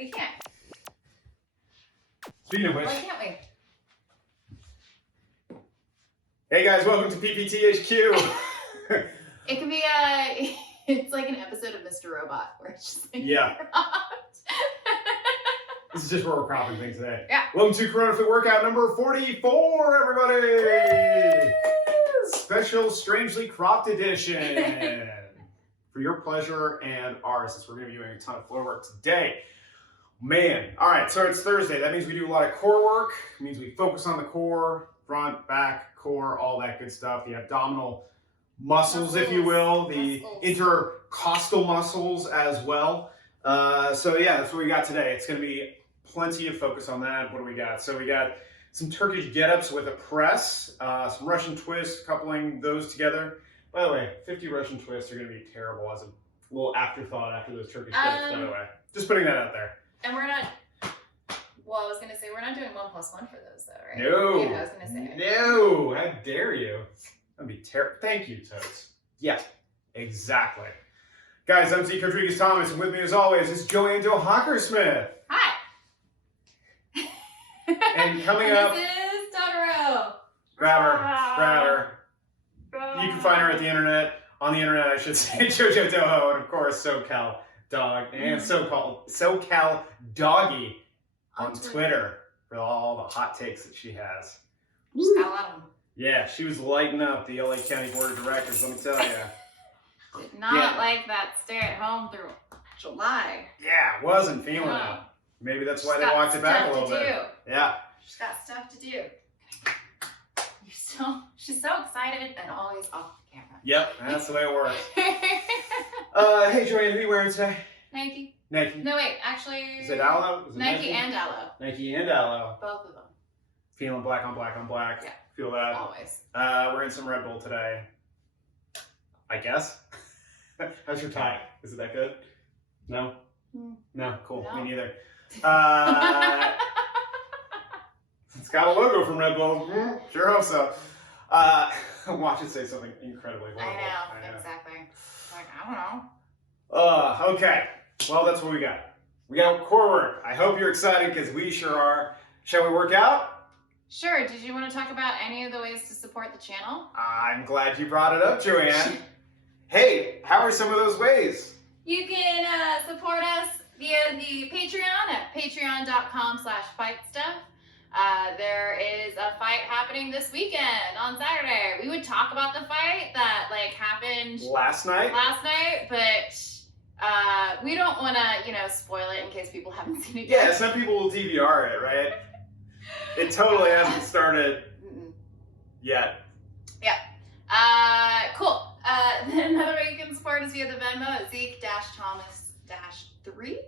We can't. Speaking of which. Why can't we? Hey guys, welcome to PPTHQ. It can be it's like an episode of Mr. Robot where it's just like Yeah. This is just where we're cropping things today. Yeah. Welcome to Corona Fit Workout number 44, everybody! Special Strangely Cropped Edition. For your pleasure and ours, since we're going to be doing a ton of floor work today. Man, all right, so it's Thursday. That means we do a lot of core work. It means we focus on the core, front, back, core, all that good stuff. The abdominal muscles, if you will, the intercostal muscles as well. So yeah, that's what we got today. It's going to be plenty of focus on that. What do we got? So we got some Turkish get-ups with a press, some Russian twists, coupling those together. By the way, 50 Russian twists are going to be terrible as a little afterthought after those Turkish get-ups, by the way. Just putting that out there. And we're not, well, I was going to say, we're not doing 1+1 for those though, right? No. Yeah, I was going to say. No, how dare you? That'd be terrible. Thank you, Totes. Yeah, exactly. Guys, I'm Zeke Rodrigues Thomas, and with me as always is JoAnn Hockersmith. Hi. And coming up, this is Totoro. grab her. You can find her at the internet, on the internet I should say, JoJo Doho, and of course SoCal Dog, and SoCal Doggy on Twitter for all the hot takes that she has. She's got a lot of them. Yeah, she was lighting up the LA County Board of Directors, let me tell you. Did not like that stay at home through July. Yeah, wasn't feeling it. Maybe that's why they walked it back a little bit. Yeah. She's got stuff to do. She's so excited and always off the camera. Yep, that's the way it works. Hey, JoAnn, who are you wearing today? Nike. Nike. No, wait, actually. Is it Aloe? Is it Nike and Aloe. Nike and Aloe. Both of them. Feeling black on black on black. Yeah. Feel that? Always. We're in some Red Bull today. I guess. How's your tie? Is it that good? No? No, cool. No. Me neither. It's got a logo from Red Bull. Sure hope so. Watch it say something incredibly horrible. I know. Exactly. Like, I don't know. Okay. Well, that's what we got. We got core work. I hope you're excited because we sure are. Shall we work out? Sure. Did you want to talk about any of the ways to support the channel? I'm glad you brought it up, JoAnn. Hey, how are some of those ways? You can support us via the Patreon at patreon.com/fightstuff. There is a fight happening this weekend on Saturday. We would talk about the fight that happened last night, but we don't want to, spoil it in case people haven't seen it yet. Yeah, yet. some people will DVR it, right? It totally hasn't started yet. Yeah. Cool. Then another way you can support us via the Venmo at Zeke-Thomas-3.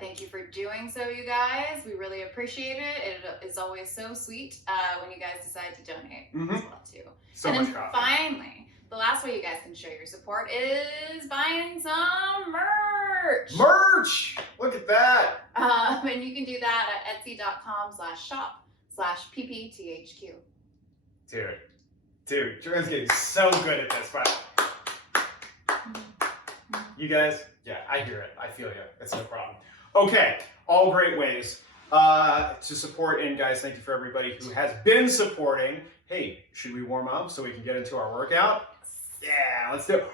Thank you for doing so, you guys. We really appreciate it. It is always so sweet when you guys decide to donate as well, too. So and much then coffee. Finally, the last way you guys can show your support is buying some merch. Merch! Look at that. And you can do that at etsy.com/shop/PPTHQ. Dude, JoAnn's getting so good at this. But you guys, yeah, I hear it. I feel you. It's no problem. Okay, all great ways to support. And guys, thank you for everybody who has been supporting. Hey, should we warm up so we can get into our workout? Yeah, let's do it.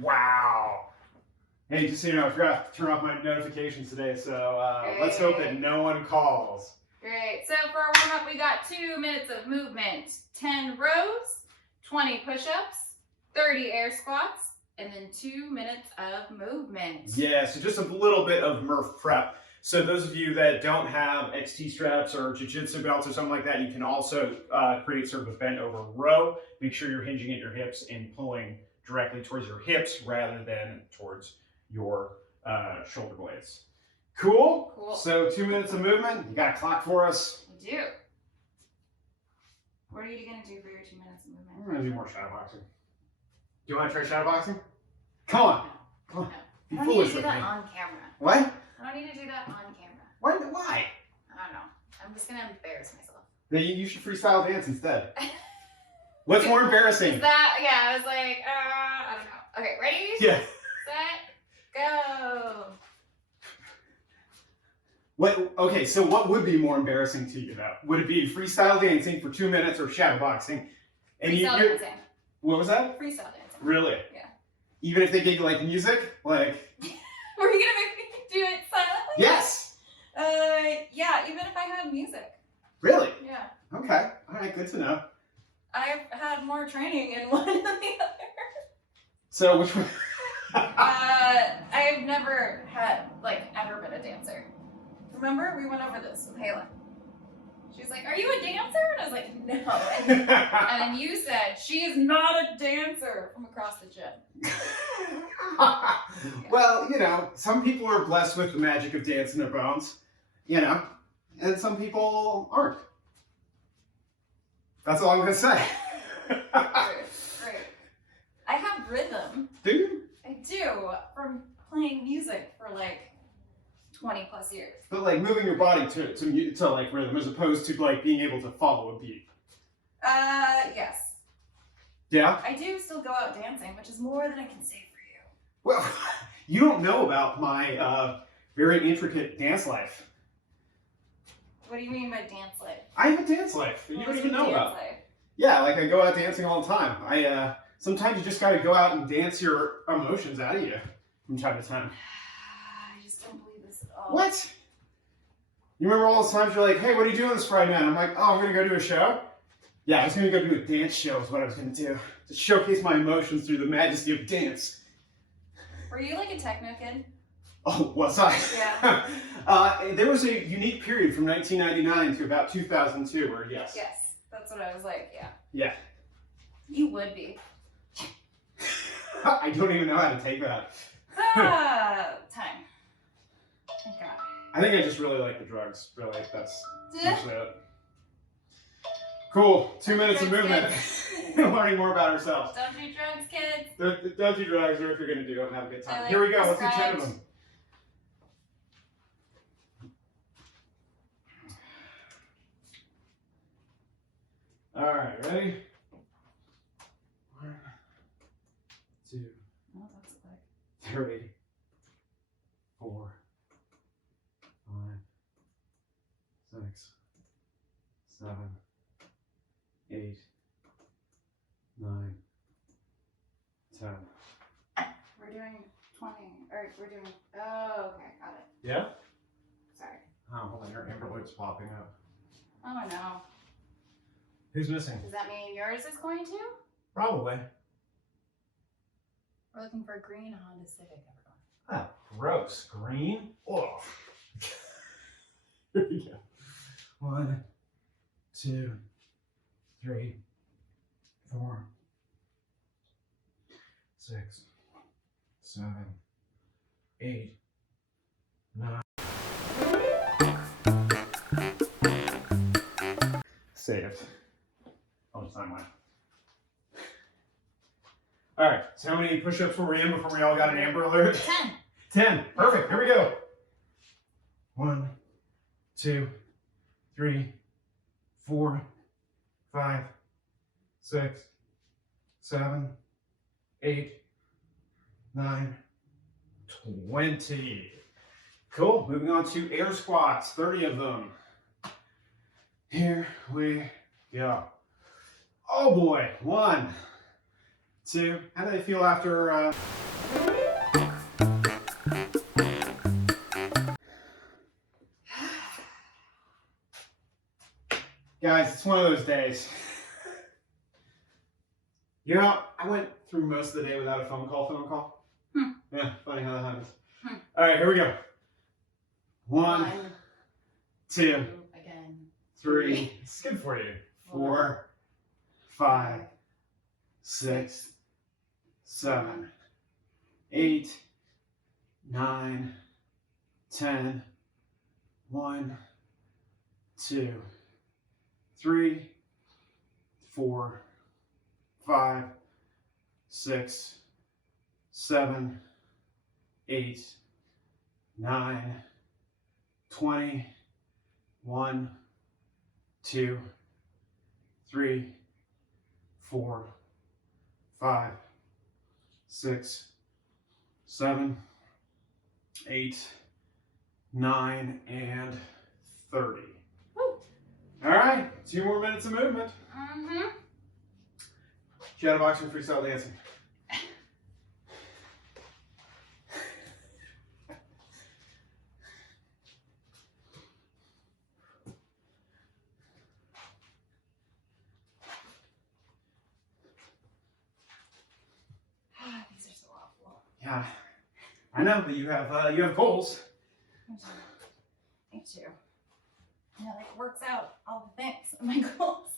Wow. Hey, just so you know, I forgot to turn off my notifications today, so let's hope that no one calls. Great. So for our warm-up, we got 2 minutes of movement, 10 rows, 20 push-ups, 30 air squats, and then 2 minutes of movement. Yeah, so just a little bit of Murph prep. So those of you that don't have XT straps or jiu-jitsu belts or something like that, you can also create sort of a bent over row. Make sure you're hinging at your hips and pulling directly towards your hips rather than towards your shoulder blades. Cool? Cool. So 2 minutes of movement. You got a clock for us? We do. What are you going to do for your 2 minutes of movement? I'm going to do more shadowboxing. Do you want to try shadowboxing? Come on. Come on. Be I don't foolish need to with do that me. on camera. What? I don't need to do that on camera. Why? I don't know. I'm just going to embarrass myself. Then you should freestyle dance instead. What's more embarrassing? Is that, yeah, I was like, I don't know. Okay, ready? Yeah. Set, go. What? Okay, so what would be more embarrassing to you though? Would it be freestyle dancing for 2 minutes or shadow boxing? And Freestyle dancing. What was that? Freestyle dancing. Really? Yeah. Even if they gave you like music, like. Were you gonna make me do it silently? Yes. Yeah. Even if I had music. Really? Yeah. Okay. All right. Good to know. I've had more training in one than the other. So which one? I've never had ever been a dancer. Remember, we went over this with Halen. She was like, "Are you a dancer?" And I was like, "No." And then you said, "She is not a dancer," from across the gym. Well, you know, some people are blessed with the magic of dance in their bones, you know, and some people aren't. That's all I'm gonna say. Great. I have rhythm. Do you? I do, from playing music for 20 plus years. But like moving your body to like rhythm as opposed to like being able to follow a beat. Yes. Yeah? I do still go out dancing, which is more than I can say for you. Well, you don't know about my very intricate dance life. What do you mean by dance life? I have a dance life that you don't even know about. Life? Yeah, like I go out dancing all the time. Sometimes you just gotta go out and dance your emotions out of you from time to time. I just don't believe this at all. What? You remember all those times you're like, "Hey, what are you doing this Friday night?" I'm like, "Oh, I'm gonna go do a show." Yeah, I was gonna go do a dance show is what I was gonna do. To showcase my emotions through the majesty of dance. Were you like a techno kid? Oh, was I? Yeah. There was a unique period from 1999 to about 2002 where, yes. Yes, that's what I was like, yeah. Yeah. You would be. I don't even know how to take that. Time. Thank God. I think I just really like the drugs. Really, that's usually it. Cool. 2 minutes of movement. Learning more about ourselves. Don't do drugs, kids. Don't do drugs, or if you're going to do them, have a good time. Like Here we go. Let's do 10 prescribed. of them. All right, ready? 1, 2, Oh, that's quick. 3, 4, 5, 6, 7, 8, 9, 10. We're doing 20, or we're doing, oh, okay, got it. Yeah? Sorry. Oh, hold on, your amber alert's popping up. Oh, no. Who's missing? Does that mean yours is going to? Probably. We're looking for a green Honda Civic, everyone. Ah, gross. Green? Oh. Here we go. 1, 2, 3, 4, 6, 7, 8, 9. Saved. I'll just sign one. All right, so how many push-ups were we in before we all got an Amber Alert? 10. 10. Perfect. Here we go. 1, 2, 3, 4, 5, 6, 7, 8, 9, 20. Cool. Moving on to air squats. 30 of them. Here we go. Oh boy. 1, 2. How do they feel after? Guys, it's one of those days. You know, I went through most of the day without a phone call. Yeah, funny how that happens. All right, here we go. 1, 2, Again. 3. It's good for you. 4, 5, 6, 7, 8, 9, 10. 1, 2, 3, 4, 5, 6, 7, 8, 9, 20. 1, 2, 3, 4, 5, 6, 7, 8, 9, and 30. Woo. All right, 2 more minutes of movement. Mm-hmm. Shadowboxing, freestyle dancing. These are so awful. Yeah, I know, but you have goals. Me too. Yeah, like works out all the things of my goals.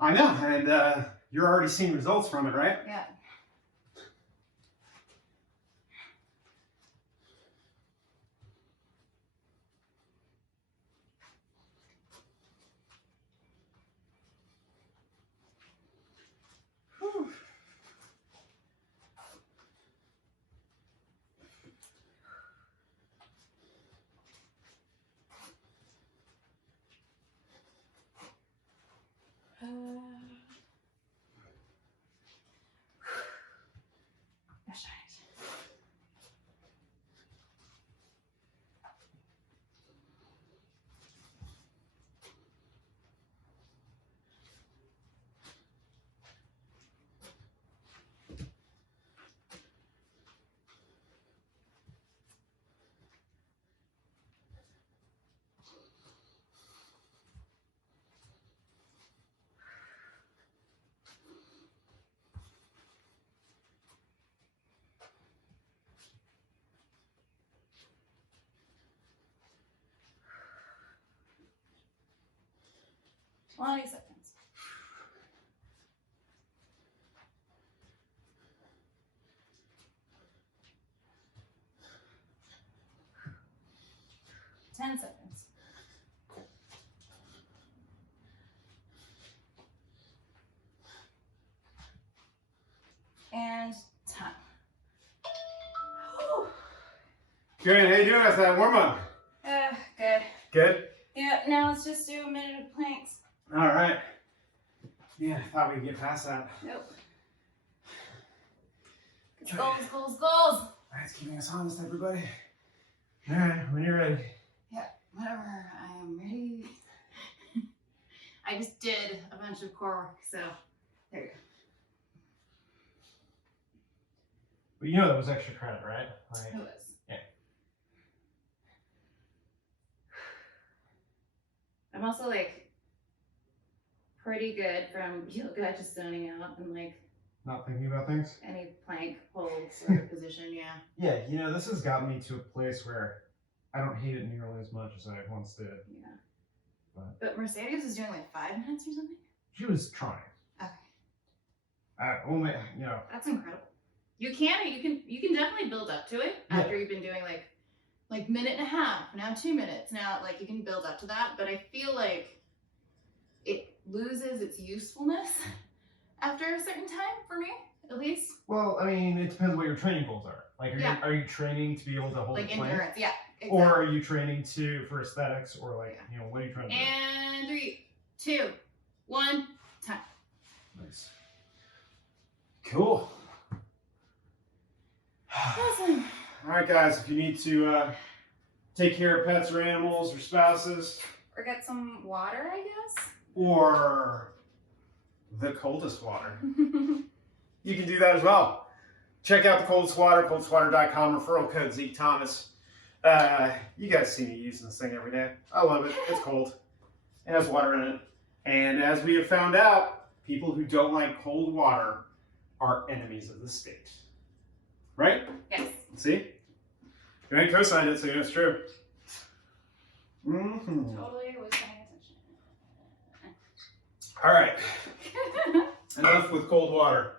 I know, and you're already seeing results from it, right? Yeah. Whew. Gosh darn it. Twenty seconds. Ten seconds. And time. JoAnn, how you doing after that warm up? Good. Good? Yeah, now let's just do a minute of planks. All right. Yeah, I thought we'd get past that. Nope. Goals, goals, goals. That's keeping us honest, everybody. All right, when you're ready. Yeah, whenever I am ready. I just did a bunch of core work, so there you go. But you know that was extra credit, right? Like, It was. yeah. I'm also like pretty good from yoga, just zoning out and like not thinking about things? any plank hold sort of position, yeah. Yeah, you know, this has gotten me to a place where I don't hate it nearly as much as I once did. Yeah. But Mercedes was doing like 5 minutes or something? She was trying. Okay. Only, you know. That's incredible. You can definitely build up to it after you've been doing like minute and a half, now 2 minutes. Now like you can build up to that, but I feel like it loses its usefulness after a certain time for me, at least. Well, I mean, it depends what your training goals are. Like, are you training to be able to hold like the plank? endurance, yeah. Exactly. Or are you training for aesthetics, or like, you know, what are you trying to do? And 3, 2, 1, time. Nice. Cool. Awesome. All right, guys, if you need to take care of pets or animals or spouses. Or get some water, I guess. Or the coldest water. You can do that as well. Check out the Coldest Water, coldestwater.com, referral code ZekeThomas. You guys see me using this thing every day. I love it. It's cold. It has water in it. And as we have found out, people who don't like cold water are enemies of the state. Right? Yes. See? You ain't co-signed it, so you know it's true. Mm-hmm. Totally was paying attention. All right. Enough with cold water.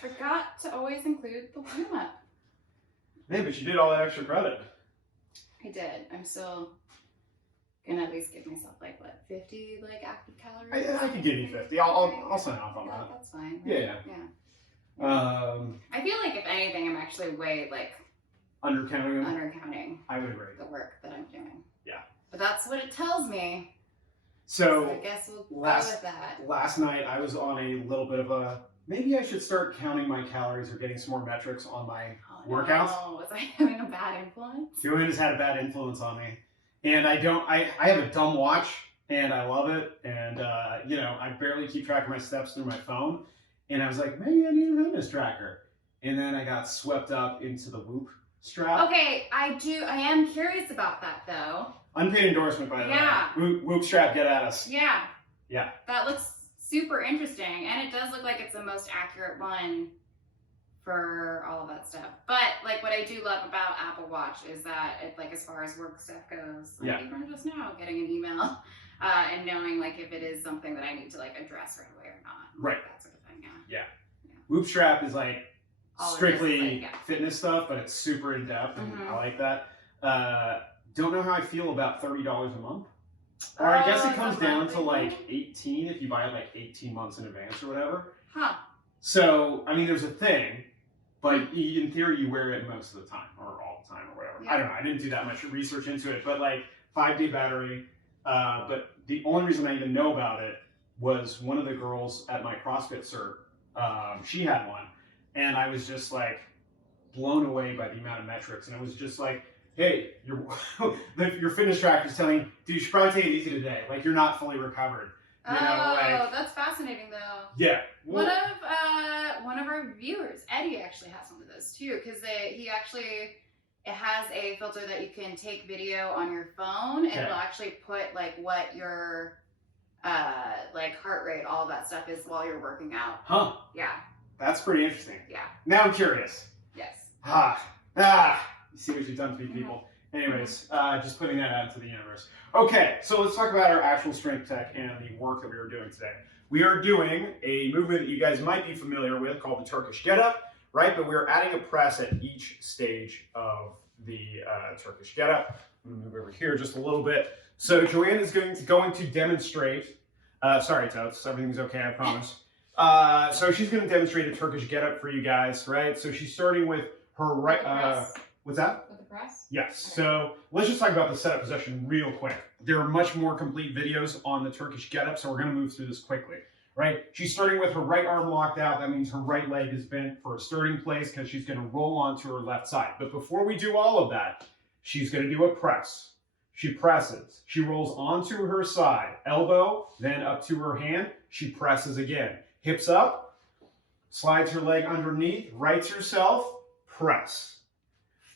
Forgot to always include the warm-up. Yeah, but you did all that extra credit. I did. I'm still gonna at least give myself like what, 50 like active calories? I can give you 50. I'll sign off on that. That's fine. Right? Yeah. Yeah. I feel like if anything, I'm actually way like Undercounting them? undercounting I would agree. the work that I'm doing. Yeah. But that's what it tells me. So I guess we'll go with that. Last night I was on a little bit of a, maybe I should start counting my calories or getting some more metrics on my workouts. No. Was I having a bad influence? JoAnn has had a bad influence on me. And I have a dumb watch and I love it. And, you know, I barely keep track of my steps through my phone. And I was like, maybe I need a fitness tracker. And then I got swept up into the Whoop strap. Okay, I am curious about that though. Unpaid endorsement, by the way. Whoop strap, get at us. Yeah. Yeah. That looks super interesting. And it does look like it's the most accurate one for all of that stuff. But like what I do love about Apple Watch is that it, like as far as work stuff goes, like even just now getting an email and knowing like if it is something that I need to like address right away or not. Right. That sort of thing, yeah. Whoop strap is like strictly like, fitness stuff, but it's super in depth and I like that. Don't know how I feel about $30 a month. Or I guess it comes down to like 18 if you buy it like 18 months in advance or whatever. Huh. So, I mean, there's a thing, but in theory, you wear it most of the time or all the time or whatever. Yeah. I don't know. I didn't do that much research into it, but like 5-day battery. But the only reason I even know about it was one of the girls at my CrossFit cert. She had one, and I was just like blown away by the amount of metrics. And it was just like, hey, your fitness tracker is telling you, dude, you should probably take it easy today. Like you're not fully recovered. You know, like, that's fascinating though. Yeah. Well, one of our viewers, Eddie, actually has one of those too, because it has a filter that you can take video on your phone, and it'll actually put like what your like heart rate, all of that stuff is while you're working out. Huh. Yeah. That's pretty interesting. Yeah. Now I'm curious. Yes. You see what you've done to me, people. Anyways, just putting that out into the universe. Okay, so let's talk about our actual strength tech and the work that we were doing today. We are doing a movement that you guys might be familiar with called the Turkish get-up, right? But we're adding a press at each stage of the Turkish get-up. I'm gonna move over here just a little bit. So JoAnn is going to demonstrate, sorry Totes, everything's okay, I promise. So she's gonna demonstrate a Turkish get-up for you guys, right? So she's starting with her right, what's that? With the press? Yes. Okay. So let's just talk about the setup position real quick. There are much more complete videos on the Turkish get-up, so we're going to move through this quickly, right? She's starting with her right arm locked out. That means her right leg is bent for a starting place because she's going to roll onto her left side. But before we do all of that, she's going to do a press. She presses. She rolls onto her side, elbow, then up to her hand. She presses again. Hips up, slides her leg underneath, rights herself, press.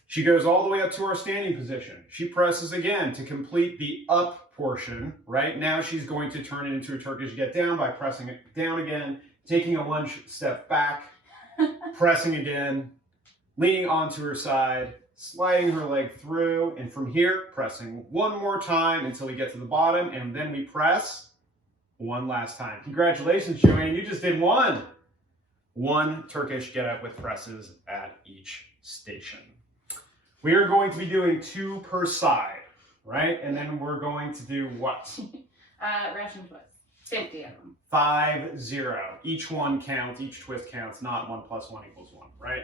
She goes all the way up to our standing position. She presses again to complete the up portion, right? Now she's going to turn it into a Turkish get down by pressing it down again, taking a lunge step back, pressing again, leaning onto her side, sliding her leg through, and from here, pressing one more time until we get to the bottom, and then we press one last time. Congratulations, JoAnn, you just did one Turkish get up with presses at each station. We are going to be doing 2 per side, right? And then we're going to do what? Russian twist. 50 of them. 5-0. Each one counts, each twist counts, not 1 + 1 = 1, right?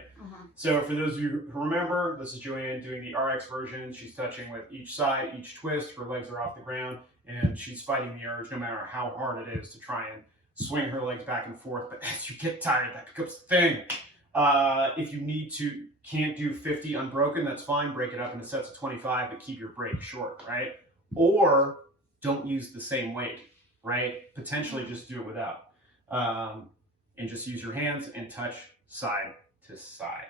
So for those of you who remember, this is JoAnn doing the RX version. She's touching with each side, each twist. Her legs are off the ground, and she's fighting the urge no matter how hard it is to try and swing her legs back and forth. But as you get tired, that becomes the thing. If you can't do 50 unbroken, that's fine. Break it up into sets of 25, but keep your break short, right? Or don't use the same weight, right? Potentially just do it without. And just use your hands and touch side to side.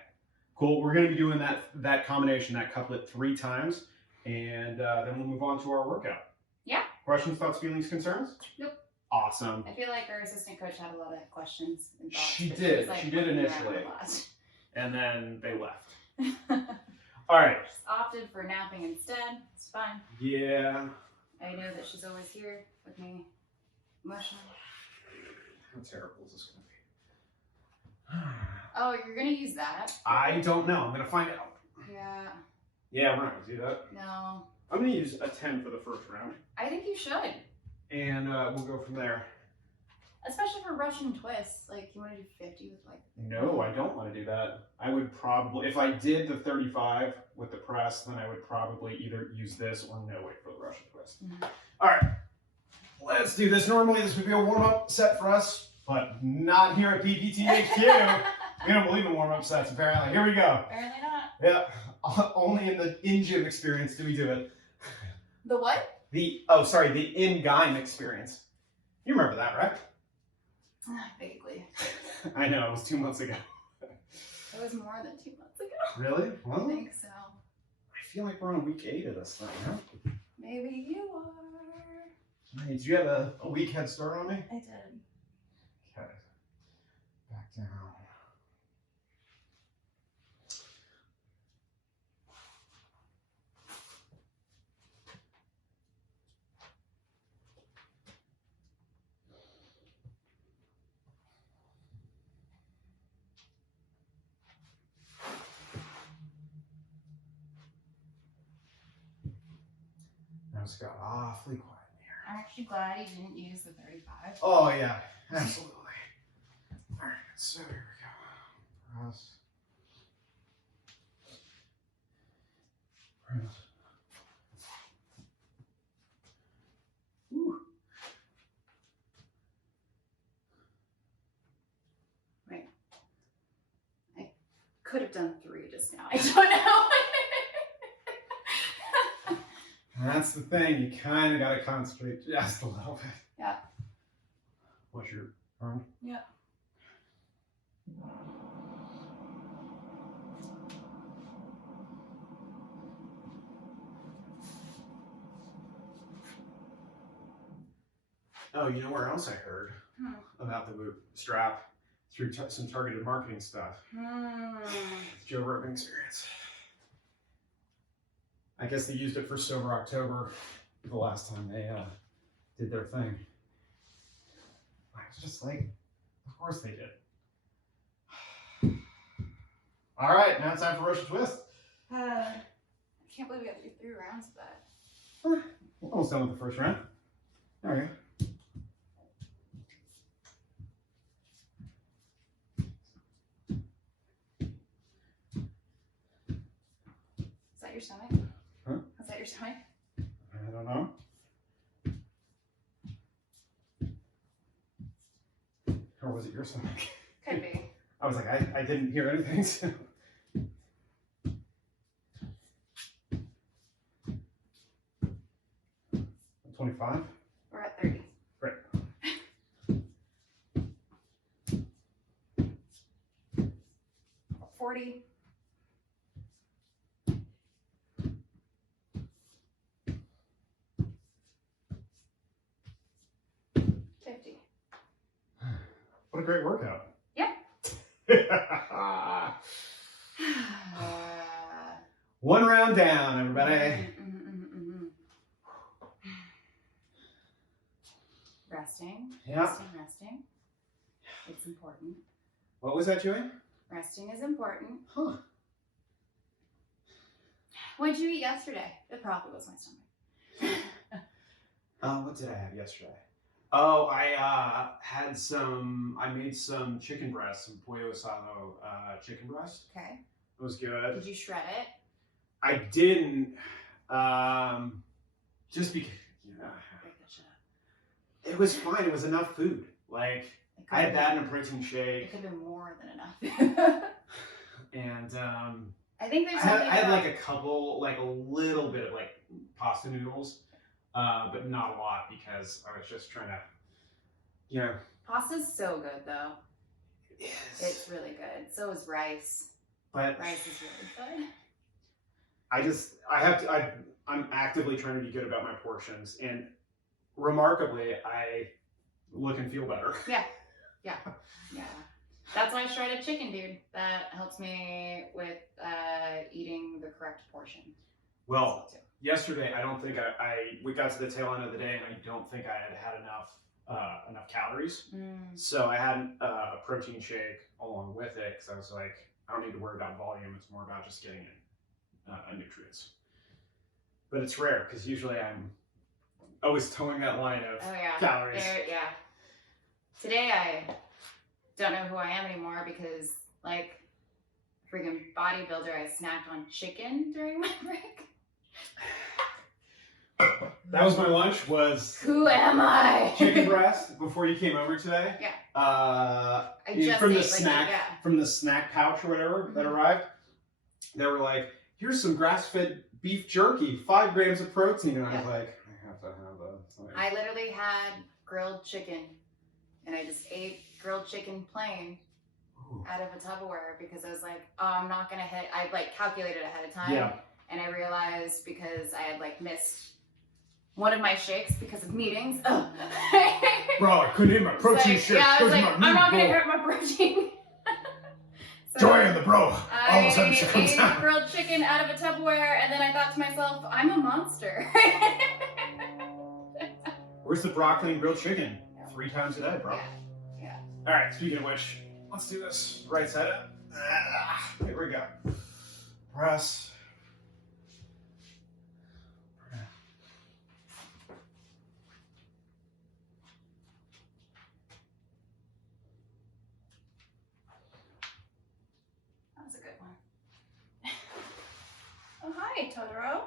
Cool, we're gonna be doing that combination, that couplet 3 times, and then we'll move on to our workout. Yeah. Questions, thoughts, feelings, concerns? Nope. Awesome. I feel like our assistant coach had a lot of questions and thoughts. She did. Like, she did initially. And then they left. All right. She's opted for napping instead. It's fine. Yeah. I know that she's always here with me emotionally. How terrible is this going to be? Oh, you're going to use that? I don't know. I'm going to find out. Yeah. Yeah, we're not going to do that. No. I'm going to use a 10 for the first round. I think you should. And we'll go from there. Especially for Russian twists. Like, you want to do 50 with like... No, I don't want to do that. I would probably, if I did the 35 with the press, then I would probably either use this or no weight for the Russian twist. All right, let's do this. Normally this would be a warm-up set for us, but not here at PPTHQ. We don't believe in warm-up sets, apparently. Here we go. Apparently not. Yeah, only in the in-gym experience do we do it. The what? The in-gym experience. You remember that, right? Vaguely. I know, it was 2 months ago. It was more than 2 months ago. Really? I Well, think so. I feel like we're on week 8 of this thing, huh? Maybe you are. Hey, did you have a week head start on me? I did. Okay. Back down. Now it's got awfully quiet in here. I'm actually glad you didn't use the 35. Oh yeah, absolutely. All right, so here we go. Press. Press. Woo. Wait. I could have done 3 just now. I don't know. That's the thing. You kind of got to concentrate just a little bit. Yeah. What's your arm? Yeah. Oh, you know where else I heard about the boot strap? Through some targeted marketing stuff. Joe Rogan experience. I guess they used it for Sober October the last time they did their thing. I was just like, of course they did. All right, now it's time for Russian Twist. I can't believe we got through 3 rounds of that. We're almost done with the first round. There we go. Is that your stomach? Huh? Is that your stomach? I don't know. Or was it your stomach? Could be. I was like, I didn't hear anything. So. 25? We're at 30. Great. $40. $50. What a great workout. Yeah. 1 round down, everybody. Resting. Yeah. Resting. It's important. What was that, JoAnn? Resting is important. Huh. What did you eat yesterday? It probably was my stomach. What did I have yesterday? Oh, I made some chicken breast, some pollo asado chicken breast. Okay. It was good. Did you shred it? I didn't, just because, Break that shit up. it was fine. It was enough food. Like, I had that in a protein It shake. could have been more than enough. And I think there's I something had about- like a couple, like a little bit of like pasta noodles, but not a lot because I was just trying to, Pasta's so good though. It is. It's really good. So is rice. But Rice is really good. I'm actively trying to be good about my portions, and remarkably, I look and feel better. Yeah. That's why I shredded chicken, dude. That helps me with eating the correct portion. Well, yesterday I don't think we got to the tail end of the day, and I don't think I had enough calories. So I had a protein shake along with it because I was like, I don't need to worry about volume. It's more about just getting nutrients. But it's rare because usually I'm always towing that line of calories. Today I don't know who I am anymore because, like, freaking bodybuilder, I snacked on chicken during my break. That was my lunch. Was Who am I? chicken breast before you came over today. Yeah. I just from the ate, snack from the snack pouch or whatever that arrived. They were like, "Here's some grass-fed beef jerky, 5 grams of protein," and I was like, "I have to have that." Like, I literally had grilled chicken, and I just ate grilled chicken plain out of a Tupperware because I was like, "Oh, I'm not gonna hit." I like calculated ahead of time, and I realized because I had like missed one of my shakes because of meetings. Oh. Bro, I couldn't eat my protein shake. Yeah, I was like, I'm not gonna hurt my protein. So JoAnn, the bro. All of a sudden she comes ate out. grilled chicken out of a Tupperware, and then I thought to myself, I'm a monster. Where's the broccoli and grilled chicken? 3 times a day, bro. Yeah. All right, speaking of which, let's do this. Right side up. Here we go. Press. That was a good one. Oh, hi, Totoro.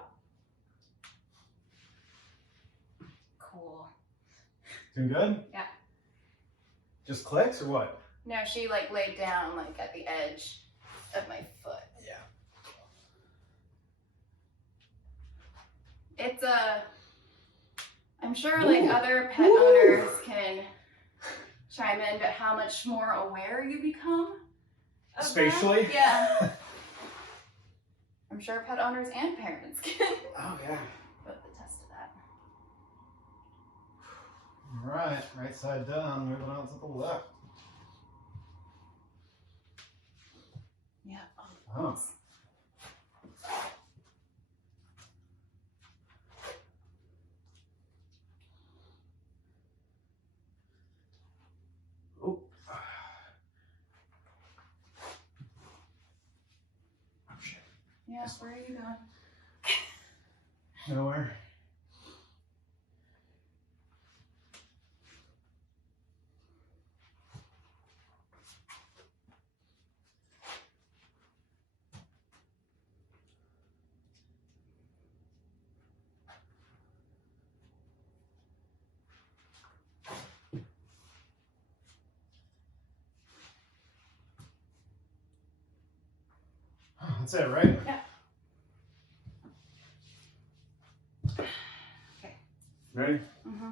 Cool. Doing good? Yeah. Just clicks or what? No, she like laid down like at the edge of my foot. Yeah. It's I'm sure like other pet owners can chime in, but how much more aware you become of Spatially? that? Yeah. I'm sure pet owners and parents can Oh, yeah. both attest to that. All right, right side done. Moving on to the left. Yeah. Oh. Oh. Oh, shit. Yeah, where are you going? Nowhere. That's it, right? Yeah. Okay. Ready? Mm-hmm.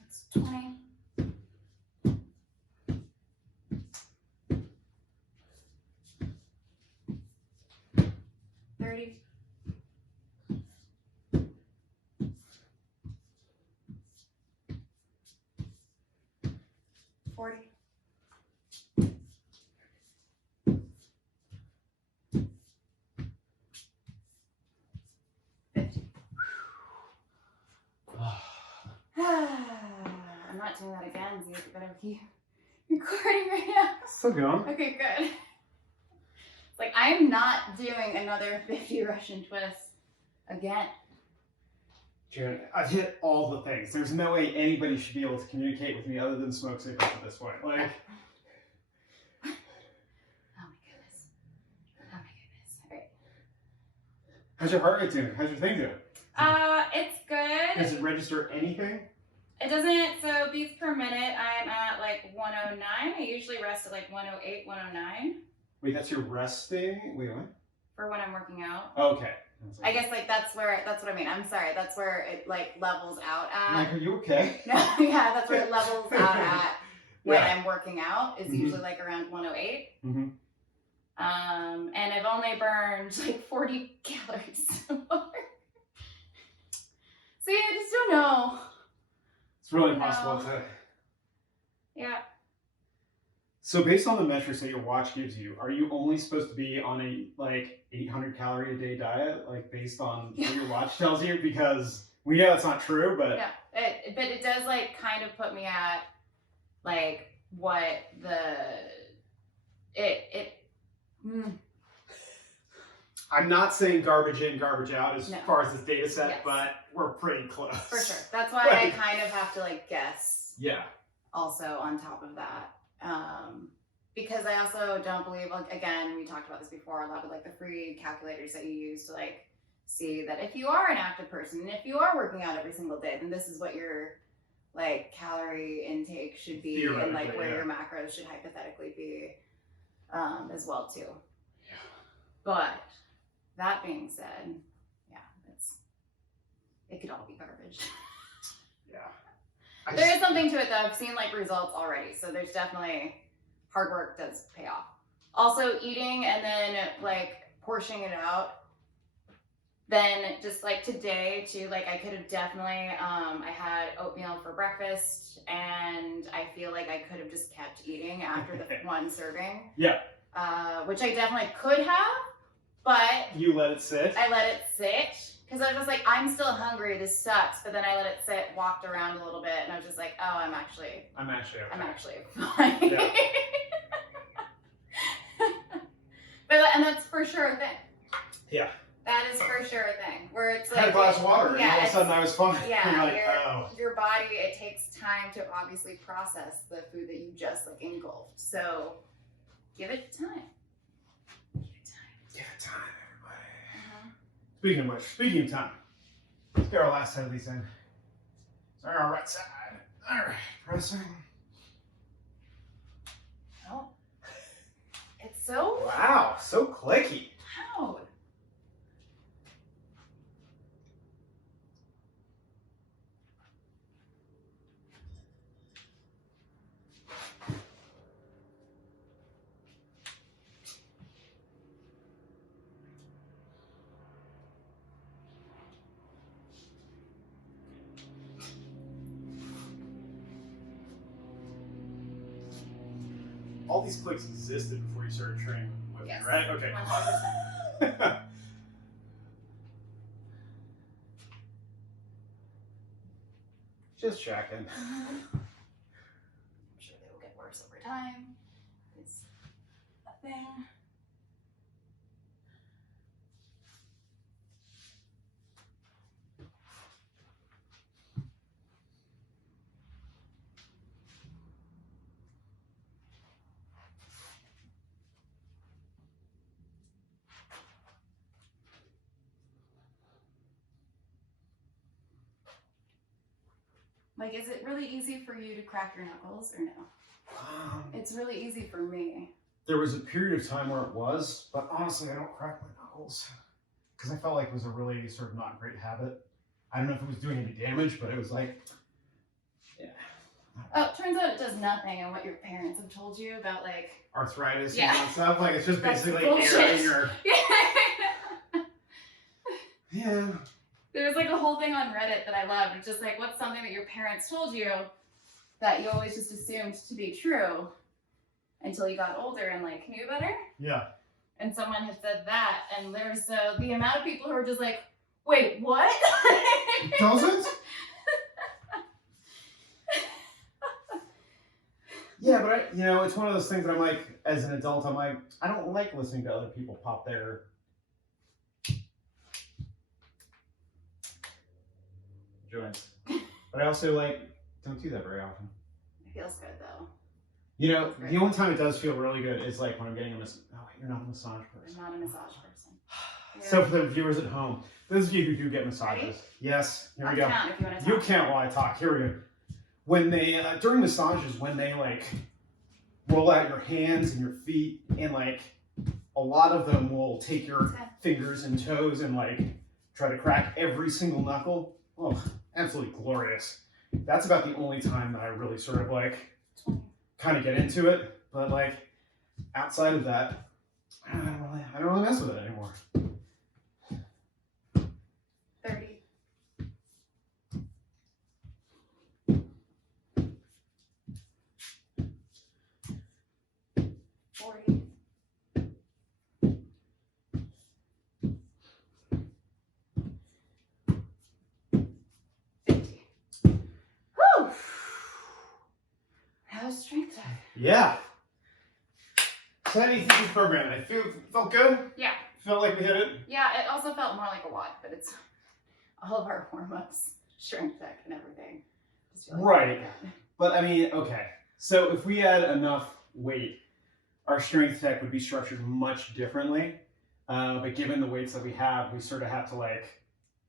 That's 20. 30. 40. 50. I'm not doing that again, Zeke. You better keep recording right now. Still going. Okay, good. It's like, I'm not doing another 50 Russian twists again. JoAnn, I've hit all the things. There's no way anybody should be able to communicate with me other than smoke signals at this point. Like, Oh my goodness. Oh my goodness. All right. how's your heart rate doing? How's your thing doing? It's good. Does it register anything? It doesn't, so beats per minute, I'm at like 109. I usually rest at like 108, 109 Wait, that's your resting? Wait, what? for when I'm working out. Okay. I guess like that's what I mean. I'm sorry. That's where it like levels out I'm like, at. are you okay? No, yeah, that's where it levels out at when Yeah. I'm working out is usually like around 108. Mm-hmm. And I've only burned like 40 calories so far. See, I just don't know. It's really No. possible to. Yeah. So based on the metrics that your watch gives you, are you only supposed to be on a like 800 calorie a day diet, like based on what your watch tells you? Because we know it's not true, but Yeah, but it does like kind of put me at like what I'm not saying garbage in, garbage out as No. far as this data set, Yes. but we're pretty close. for sure. That's why I kind of have to like guess Yeah. Also on top of that. Because I also don't believe, like, again, we talked about this before, a lot of like the free calculators that you use to like see that if you are an active person and if you are working out every single day, then this is what your like calorie intake should be and like where your macros should hypothetically be as well too. Yeah. But that being said, yeah, it could all be garbage. Yeah. There is something to it though. I've seen like results already, so there's definitely hard work does pay off. Also eating and then like portioning it out. Then just like today too, like I could have definitely, I had oatmeal for breakfast and I feel like I could have just kept eating after the one serving. Yeah. Which I definitely could have, but you let it sit. I let it sit because I was just like, I'm still hungry. This sucks. But then I let it sit, walked around a little bit, and I was just like, oh, I'm actually okay. I'm actually fine. Yeah. And that's for sure a thing. Yeah. That is for sure a thing. Where it's like had a glass of water, and all of a sudden I was fine. Yeah, like, your body, it takes time to obviously process the food that you just like engulfed. So give it time. Give it time, everybody. Speaking of time, let's get our last set of these in. Sorry, our right side. All right, pressing. Oh, it's so wow, so clicky. loud. All these clicks existed before you started training with me, Yes. right? Okay. 100%. Just checking. I'm sure they will get worse over time. It's a thing. Like, is it really easy for you to crack your knuckles or no? It's really easy for me. There was a period of time where it was, but honestly, I don't crack my knuckles because I felt like it was a really sort of not great habit. I don't know if it was doing any damage, but it was like, yeah. Oh, it turns out it does nothing on what your parents have told you about, like, arthritis Yeah. and stuff. Like, it's just That's basically bullshit. air in your. Yeah. Yeah. There's like a whole thing on Reddit that I love. It's just like, what's something that your parents told you that you always just assumed to be true until you got older and like knew better? Yeah. And someone had said that, and there's the amount of people who are just like, wait, what? Doesn't? Yeah, but it's one of those things that I'm like, as an adult, I'm like, I don't like listening to other people pop their joints. But I also don't do that very often. It feels good though. The only time it does feel really good is like when I'm getting a massage. Oh, you're not a massage person. I'm not a massage person. So for the viewers at home, those of you who do get massages, Ready? yes, here we I'll go. count if you want to You talk. can't while I talk. Here we go. When they during massages, when they roll out your hands and your feet, and a lot of them will take your fingers and toes and try to crack every single knuckle. Oh, absolutely glorious. That's about the only time that I really sort of kind of get into it. But outside of that, I don't really mess with it anymore. 30. 40. 50. Whew! That was strength time. Yeah. So how do you think this program? I felt good? Yeah. Felt like we hit it? Yeah, it also felt more like a WOD, but it's all of our warm-ups, strength tech and everything. Just feel like Right. really good. But I mean, okay. So if we had enough weight, our strength tech would be structured much differently. But given the weights that we have, we sort of have to like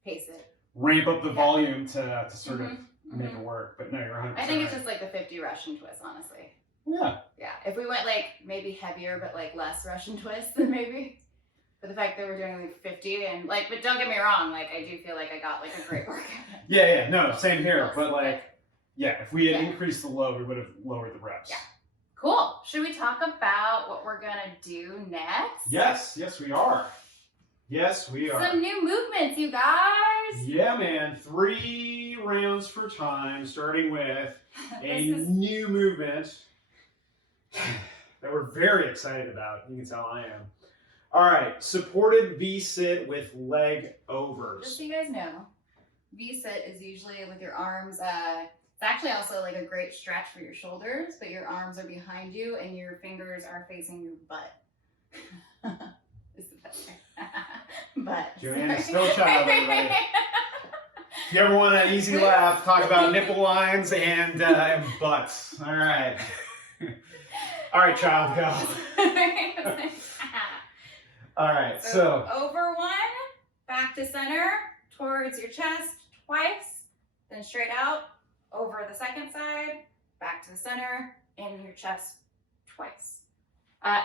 pace it, ramp up the volume to sort of make Mhm. it work. But no, you're 100%. I think it's just like the 50 Russian twist, honestly. Yeah. Yeah. If we went like maybe heavier but like less Russian twist, then maybe. But the fact that we're doing like 50 and like, but don't get me wrong, like I do feel like I got like a great workout. Yeah, no, same here. But like, yeah, if we had increased the load, we would have lowered the reps. Yeah. Cool. Should we talk about what we're gonna do next? Yes, we are. Yes, we are. Some new movements, you guys. Yeah, man. 3 rounds for time, starting with a new movement that we're very excited about. You can tell I am. All right, supported V-sit with leg overs. Just so you guys know, V-sit is usually with your arms. It's actually also like a great stretch for your shoulders, but your arms are behind you and your fingers are facing your butt. It's the best way. Butt. JoAnn is still a child, everybody. If you ever want an easy laugh, talk about nipple lines and butts. All right. All right, child, go. All right, so over one, back to center, towards your chest twice, then straight out, over the second side, back to the center, in your chest twice.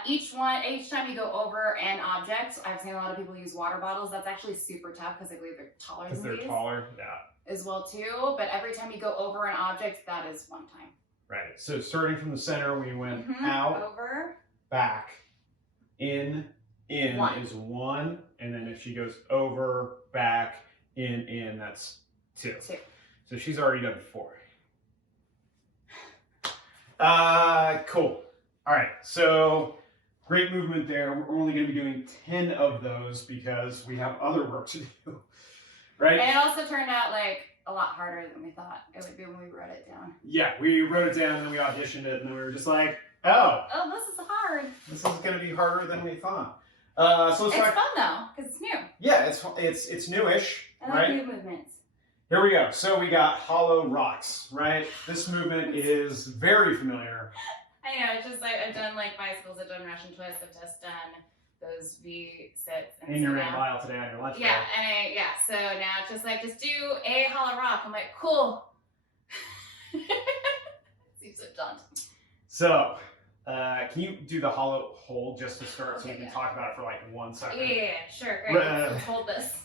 Each time you go over an object, I've seen a lot of people use water bottles. That's actually super tough because I believe they're taller than these. Because they're taller, yeah. As well too, but every time you go over an object, that is one time. Right, so starting from the center, we went out, over, back, in one. Is 1, and then if she goes over, back, in, that's 2. So she's already done 4. Cool. All right, so great movement there. We're only going to be doing 10 of those because we have other work to do, right? And it also turned out like a lot harder than we thought it would be when we wrote it down. Yeah, we wrote it down and then we auditioned it and then we were just like, oh, this is hard. This is going to be harder than we thought. So let's it's talk. Fun though, because it's new. Yeah, it's newish, I like right? new movements. Here we go. So we got hollow rocks, right? This movement is very familiar. I know, it's just like I've done like bicycles, I've done Russian twists, I've just done those V-sits. And you ran a mile today on your lunch break. Yeah, so now it's just like, just do a hollow rock. I'm like, cool. Seems so daunting. So, can you do the hollow hold just to start so we can talk about it for like 1 second? Yeah, sure, great. Let's hold this.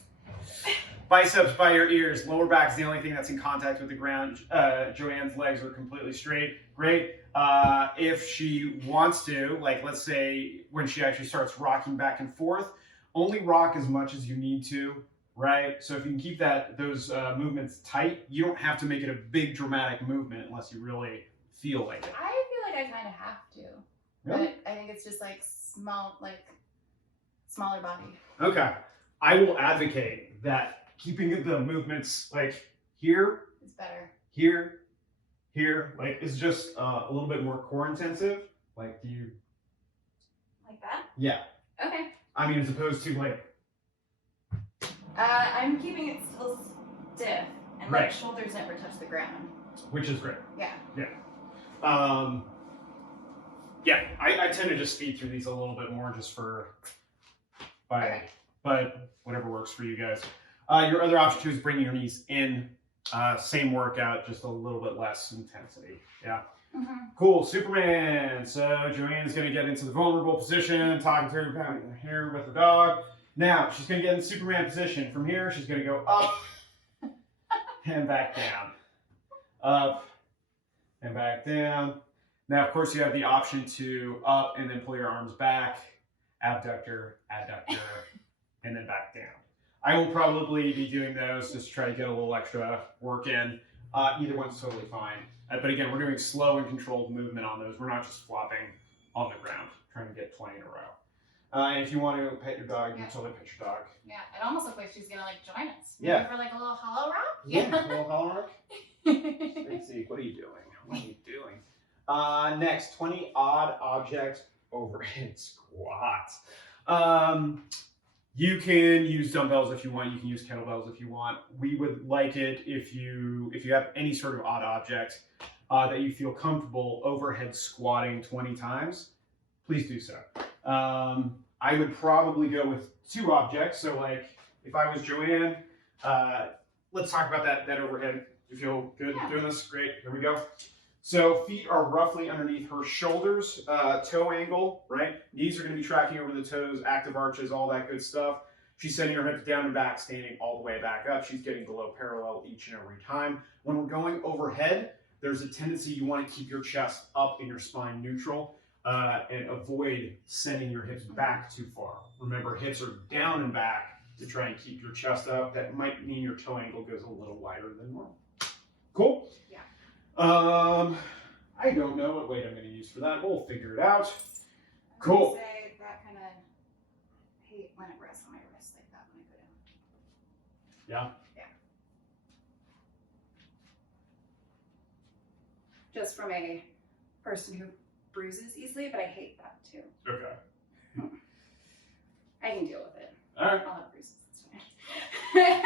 Biceps by your ears. Lower back is the only thing that's in contact with the ground. JoAnn's legs are completely straight. Great. If she wants to, like let's say when she actually starts rocking back and forth, only rock as much as you need to, right? So if you can keep those movements tight, you don't have to make it a big dramatic movement unless you really feel like it. I feel like I kind of have to. Really? But I think it's just like smaller body. Okay. I will advocate that keeping the movements like here, it's better. Here, like is just a little bit more core intensive. Like do you like that? Yeah. Okay. I mean, as opposed to like. I'm keeping it still stiff, and right. my shoulders never touch the ground. Which is great. Yeah. Yeah. Yeah. I tend to just speed through these a little bit more just but whatever works for you guys. Your other option too is bringing your knees in. Same workout, just a little bit less intensity. Yeah. Cool. Superman. So JoAnn is going to get into the vulnerable position, talking to her here with the dog. Now she's going to get in Superman position. From here, she's going to go up and back down. Up and back down. Now, of course, you have the option to up and then pull your arms back, abductor, adductor, and then back down. I will probably be doing those just to try to get a little extra work in. Either one's totally fine. But again, we're doing slow and controlled movement on those. We're not just flopping on the ground, trying to get 20 in a row. And if you want to pet your dog, you can totally pet your dog. Yeah, it almost looks like she's going to like join us. Yeah. For like a little hollow rock? Yeah, a little hollow rock. Zeke, what are you doing? What are you doing? Next, 20 odd object overhead squats. You can use dumbbells if you want. You can use kettlebells if you want. We would like it if you have any sort of odd object. that you feel comfortable overhead squatting 20 times, please do so. I would probably go with 2 objects. So like if I was JoAnn, let's talk about that overhead. You feel good doing this? Great, here we go. So feet are roughly underneath her shoulders, toe angle, right? Knees are gonna be tracking over the toes, active arches, all that good stuff. She's sending her hips down and back, standing all the way back up. She's getting below parallel each and every time. When we're going overhead, there's a tendency you want to keep your chest up and your spine neutral and avoid sending your hips back too far. Remember, hips are down and back to try and keep your chest up. That might mean your toe angle goes a little wider than normal. Cool? Yeah. I don't know what weight I'm going to use for that. We'll figure it out. Cool. Say that kind of hate when it rests on my wrist like that when I go down. Yeah? Yeah. Just from a person who bruises easily, but I hate that too. Okay. I can deal with it. All right. I'll have bruises. It's fine.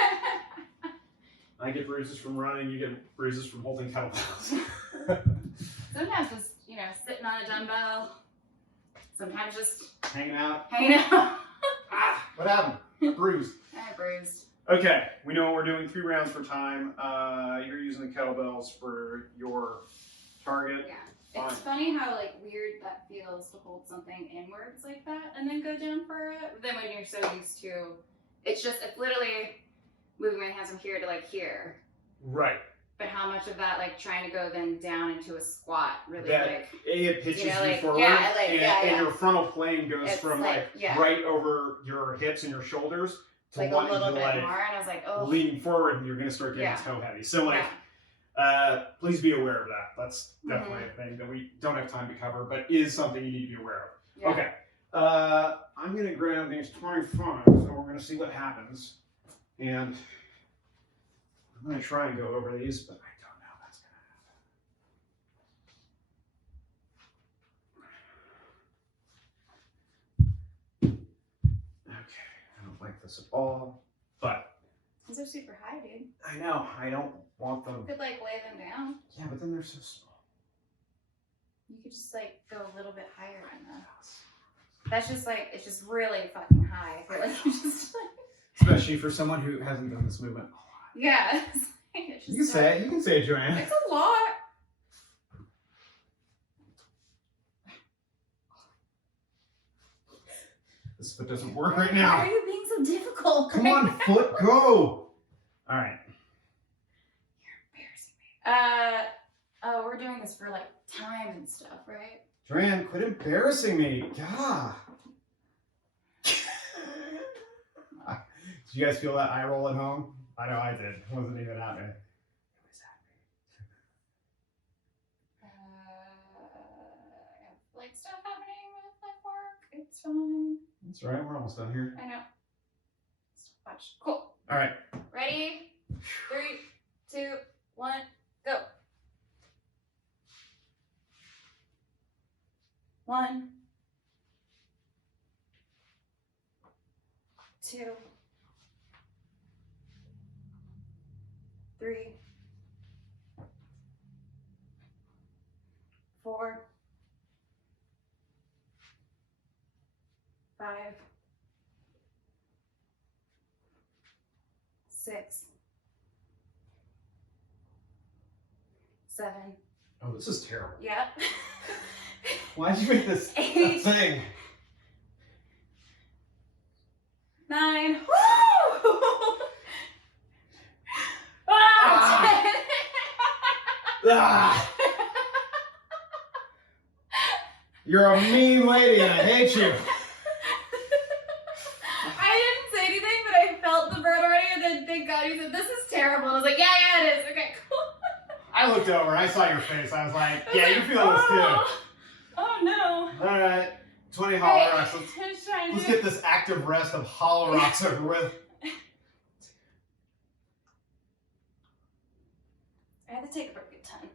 I get bruises from running. You get bruises from holding kettlebells. Sometimes just, sitting on a dumbbell. Sometimes just Hanging out. hanging out. What happened? Bruised. I bruised. Okay, we know we're doing 3 rounds for time. You're using the kettlebells for your target. Yeah. It's funny how weird that feels to hold something inwards like that and then go down for it. But then when you're so used to, it's literally moving my hands from here to here. Right. But how much of that trying to go then down into a squat really it pitches you forward, and your frontal plane goes from right over your hips and your shoulders to a little bit more, and I was like, oh, leaning forward, and you're going to start getting toe heavy. So please be aware of that. That's definitely a thing that we don't have time to cover, but is something you need to be aware of. Yeah. Okay. I'm going to grab these 25, so we're going to see what happens. And I'm going to try and go over these, but I don't know if that's going to happen. Okay, I don't like this at all, but... These are super high, dude. I know, I don't want them... You could lay them down. Yeah, but then they're so small. You could just go a little bit higher on them. That's just it's just really fucking high. I feel like you just Especially for someone who hasn't done this movement a lot. Yeah. It's You can say it, JoAnn. It's a lot. This foot doesn't work right now. Why are you being so difficult? Come on, foot, go! All right. You're embarrassing me. Oh, we're doing this for time and stuff, right? JoAnn, quit embarrassing me. God. Did you guys feel that eye roll at home? I know I did. It wasn't even happening. It was happening. Stuff happening with work. It's fine. That's all right. We're almost done here. I know. Watch. Cool. All right. Ready? 3, 2, 1, go. 1, 2, 3, 4, 5, 6, 7. Oh, this is terrible. Yep. Why'd you make this 8, thing? 9. Woo! Ah! You're a mean lady and I hate you. I didn't say anything, but I felt the burn already, and then thank God you said, this is terrible. And I was like, yeah, it is. Okay, cool. I looked over, I saw your face, I was like, yeah, you feel this too. Oh no. All right, 20 hollow rocks. Let's Let's get this active rest of hollow rocks over with. I had to take a break at 10.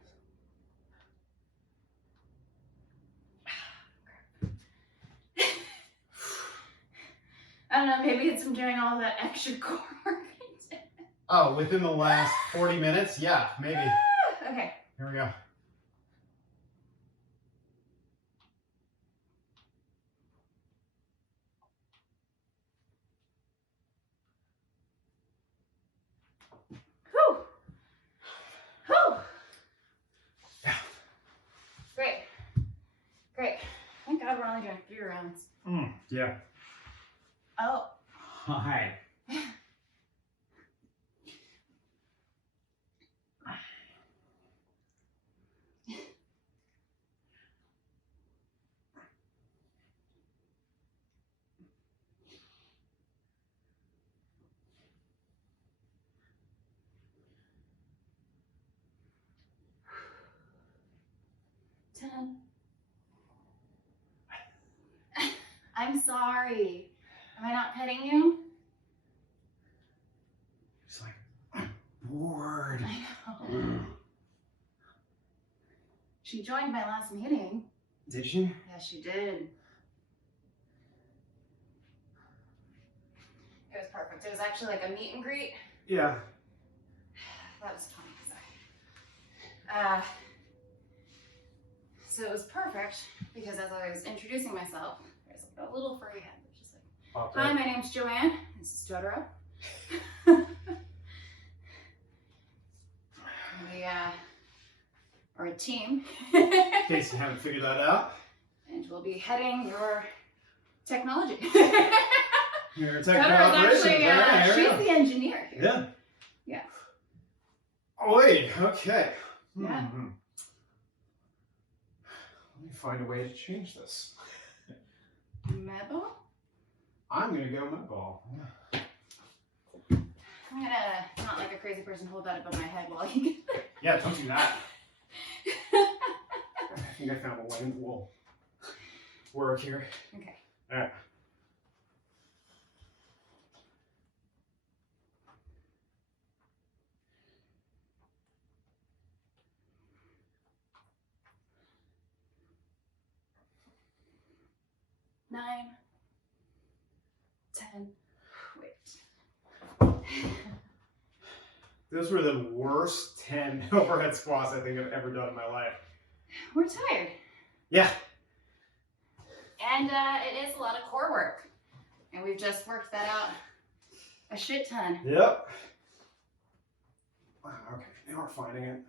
I don't know, maybe it's from doing all that extra core work. Oh, within the last 40 minutes? Yeah, maybe. Okay. Here we go. only doing 3 rounds. Yeah. Oh. Hi. 10. I'm sorry. Am I not petting you? She's like, I'm bored. I know. She joined my last meeting. Did she? Yeah, she did. It was perfect. It was actually like a meet and greet. Yeah. That was funny. Sorry. So it was perfect because as I was introducing myself, there's like a little furry head that's just like, hi, my name's JoAnn. This is Totoro. We are a team. In case you haven't figured that out. And we'll be heading your technology. Your Totoro's actually, she's the engineer here. Yeah. Yeah. Oh, wait, okay. Yeah. Let me find a way to change this. Medball? I'm gonna go medball. I'm gonna, not like a crazy person, hold that above my head while you get there. Yeah, don't do that. I think I found a way that will work here. Okay. All right. Nine. 10. Wait. Those were the worst 10 overhead squats I think I've ever done in my life. We're tired. Yeah. And it is a lot of core work. And we've just worked that out a shit ton. Yep. Wow, okay, now we're finding it.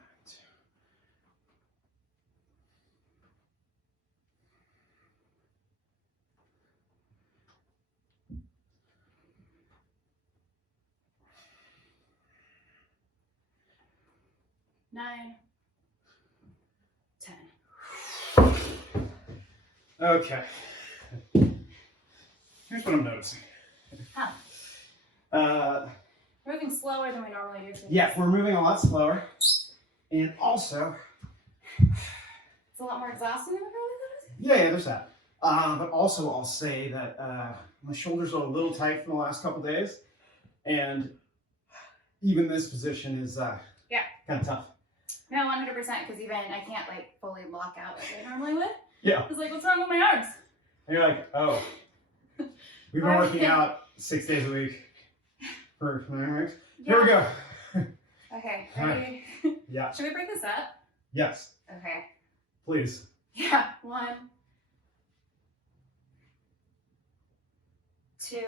Nine. 10. Okay. Here's what I'm noticing. Huh. We're moving slower than we normally do. Yeah, we're moving a lot slower. And also, it's a lot more exhausting than we probably yeah, there's that. But also I'll say that my shoulders are a little tight from the last couple days. And even this position is kind of tough. No, 100%, because even I can't like fully block out like I normally would. Yeah. It's like, what's wrong with my arms? And you're like, oh, we've been working out 6 days a week for 9 weeks. Yeah. Here we go. Okay, ready? Yeah. Should we break this up? Yes. Okay. Please. Yeah. 1, 2,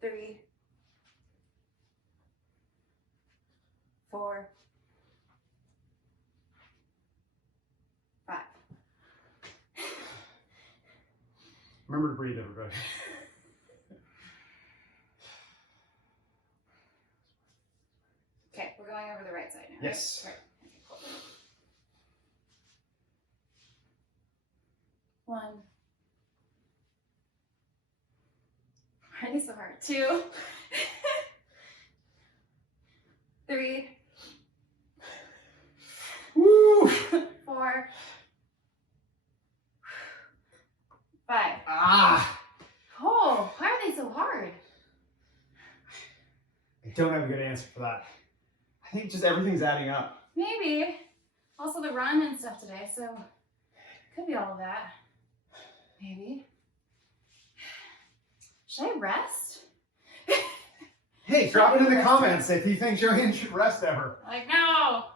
3, 4, 5. Remember to breathe, everybody. Okay, we're going over the right side now. Yes. Right? Okay, cool. 1. Why are they so hard? 2. 3. Woo! 4. 5. Ah! Oh, why are they so hard? I don't have a good answer for that. I think just everything's adding up. Maybe. Also the run and stuff today, so could be all of that. Maybe. Should I rest? Hey, drop it in the comments if you think JoAnn should rest ever. Like, no.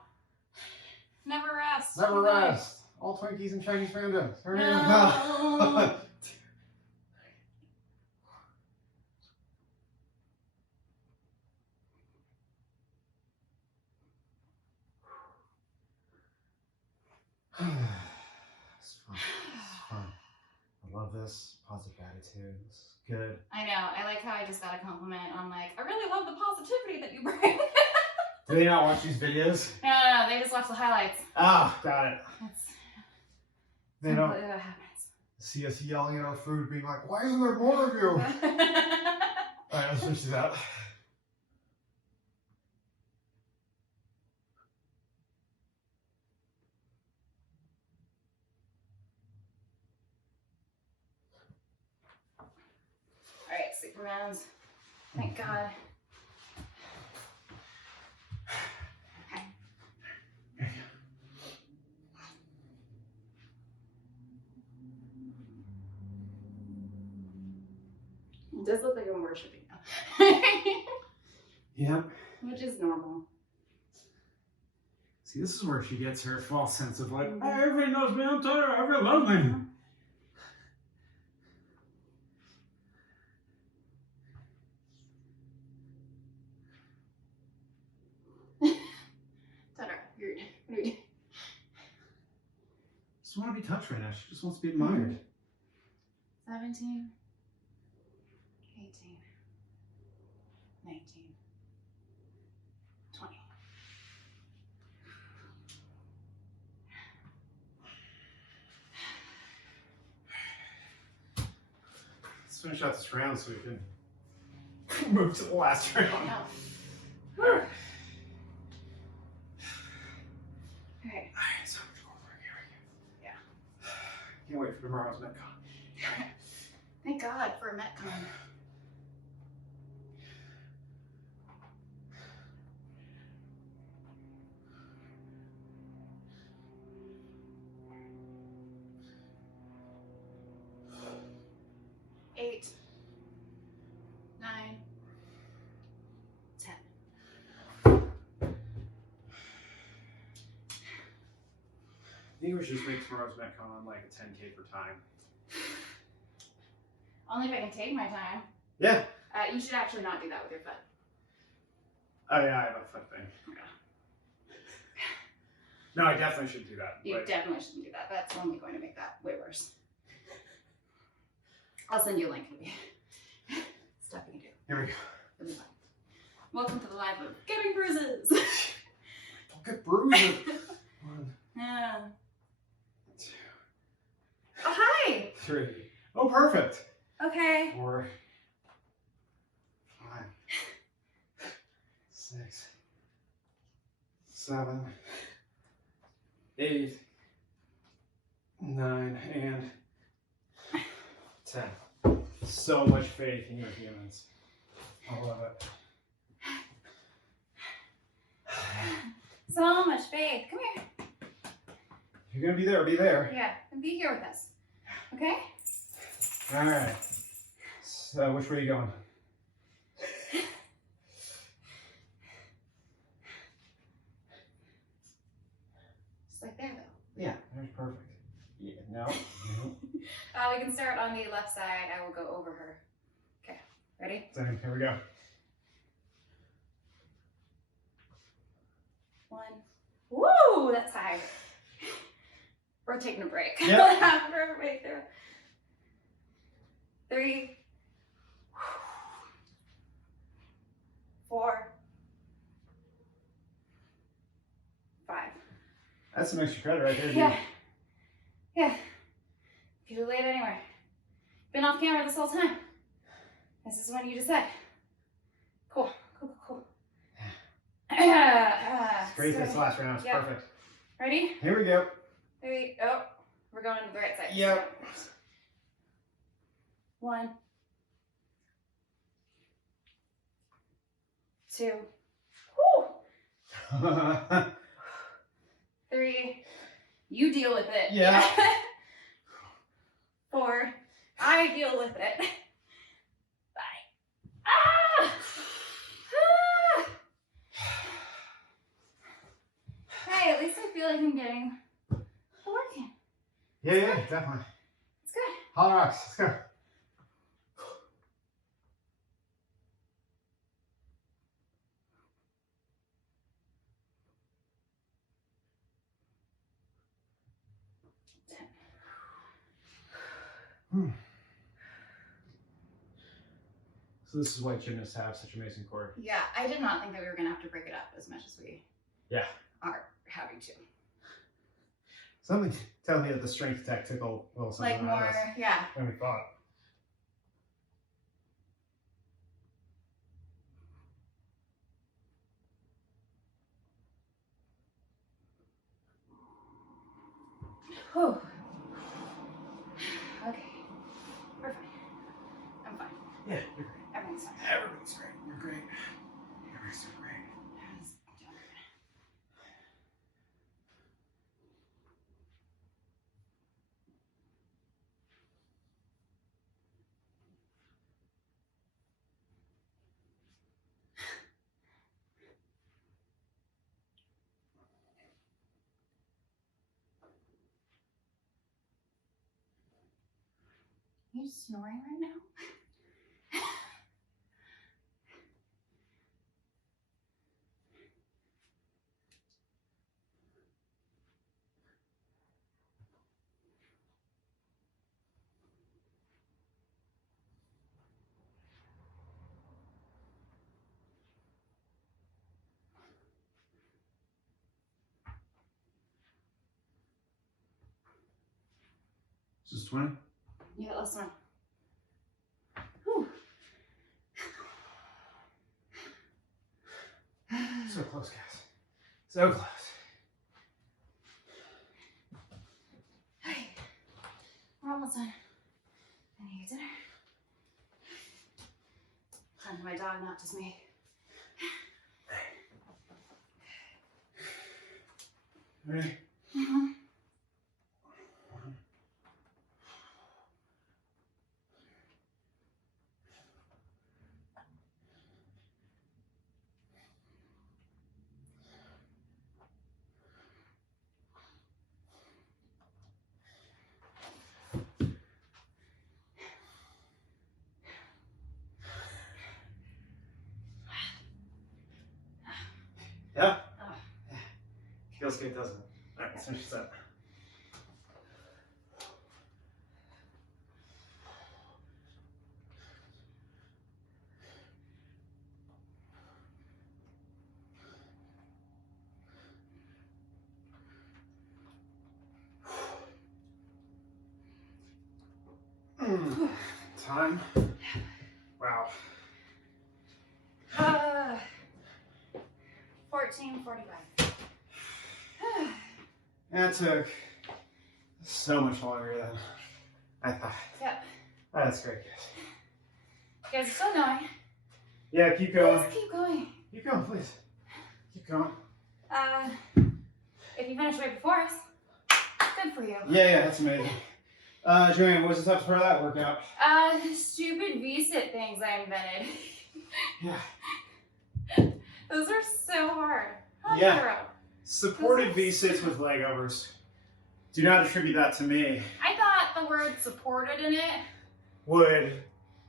Never rest. Never rest. All Twinkies and Chinese Panda. No. It's fun. It's fun. I love this. Positive attitude. It's good. I know. I like how I just got a compliment on like, I really love the positivity that you bring. Do they not watch these videos? No, they just watch the highlights. Ah, got it. That's They don't completely what happens. see us yelling at our food, being like, why isn't there more of you? Alright, let's finish this out. Alright, Supermans. Thank God. It does look like I'm worshiping now. Yep. Which is normal. See, this is where she gets her false sense of like, hey, everybody knows me, I'm Totoro, everybody loves me. Totoro, you're what are you doing? She doesn't want to be touched right now, she just wants to be admired. 17, 18, 19, 20. Let's finish out this round so we can move to the last round. Alright, So we're going for it. Here we go. Yeah. Can't wait for tomorrow's Metcon. thank God for a Metcon. Eight, 9, 10. I think we should just make tomorrow's Metcon like a 10K for time. Only if I can take my time. Yeah. You should actually not do that with your foot. Oh yeah, I have a foot thing. No, I definitely should do that. You definitely shouldn't do that. That's only going to make that way worse. I'll send you a link. Stuff you can do. Here we go. It'll be fun. Welcome to the life of getting bruises. Don't get bruises. 1, Yeah. 2, Oh, hi. 3. Oh, perfect. Okay. 4, 5, 6, 7, 8, 9, and 10. So much faith in your humans. I love it. So much faith. Come here. If you're gonna be there, be there. Yeah, and be here with us. Okay? All right. So, which way are you going? Just like there, though. Yeah, there's perfect. Yeah, no. We can start on the left side. I will go over her. Okay, ready? So, here we go. 1. Woo, that's high. We're taking a break. Yep. For everybody through. 3. 4. 5. That's some extra credit right there, dude. Yeah. Yeah. Could have laid anywhere. Been off camera this whole time. This is when you decide. Cool. Cool, cool, cool. It's great, this last round. It's yeah. perfect. Ready? Here we go. 3. Oh, we're going to the right side. Yep. 1. 2. Woo! 3. You deal with it. Yeah. 4. I deal with it. 5. Ah! Ah! Hey, at least I feel like I'm getting working. Yeah, definitely. It's good. Hollow rocks, let's go. So this is why gymnasts have such amazing core. Yeah, I did not think that we were gonna have to break it up as much as we are having to. Something tell me that the strength tactical will something Like more, yeah. than we thought. Whew. Okay, we're fine. I'm fine. Yeah, you're great. Everything's fine. Everything's great. You're great. You're so great. Are you snoring right now? Is this 20? Yeah, last one. Whew. So close, guys. So close. Hey, we're almost done. I need dinner. Time for my dog, not just me. Ready? Mm-hmm. Yeah? Feels good, doesn't it? Alright, let's finish this up. Time. Wow. 14:45. That took so much longer than I thought. Yep. That's great, guys. You guys are still going. Yeah, keep going. Please keep going. Keep going, please. Keep going. If you finish right before us, good for you. Yeah, that's amazing. JoAnn, what was the toughest part of that workout? Stupid V-sit things I invented. Yeah. Those are so hard. Yeah. Totoro. Supported V-sits with leg overs. Do not attribute that to me. I thought the word supported in it Would.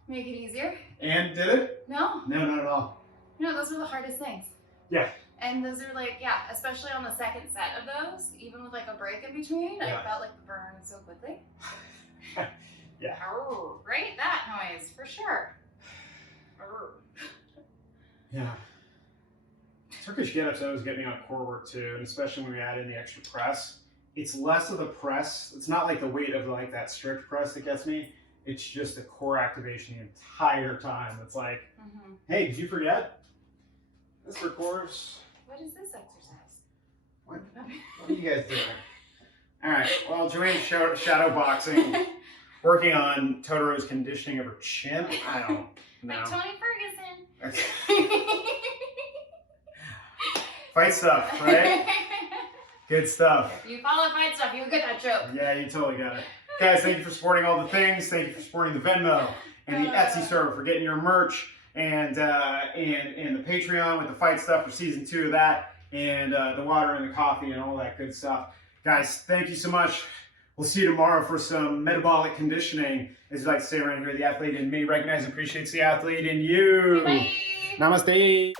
make it easier. And did it? No. No, not at all. No, those are the hardest things. Yeah. And those are like, yeah, especially on the second set of those, even with like a break in between, Yeah. I felt like the burn so quickly. Yeah. Oh, right? That noise, for sure. Yeah. Turkish get-ups always get me on core work too, and especially when we add in the extra press. It's less of the press. It's not like the weight of like that strict press that gets me. It's just the core activation the entire time. It's like, hey, did you forget? That's for cores. What is this exercise? What are you guys doing? All right. Well, JoAnn's shadow boxing, working on Totoro's conditioning of her chin. I don't know. Like Tony Ferguson. Okay. Fight stuff, right? Good stuff. If you follow fight stuff, you'll get that joke. Yeah, you totally got it. Guys, thank you for supporting all the things. Thank you for supporting the Venmo and the Etsy server, for getting your merch, and the Patreon with the fight stuff for season 2 of that, and the water and the coffee and all that good stuff. Guys, thank you so much. We'll see you tomorrow for some metabolic conditioning. As you like to say around here, the athlete in me recognizes and appreciates the athlete in you. Bye. Namaste.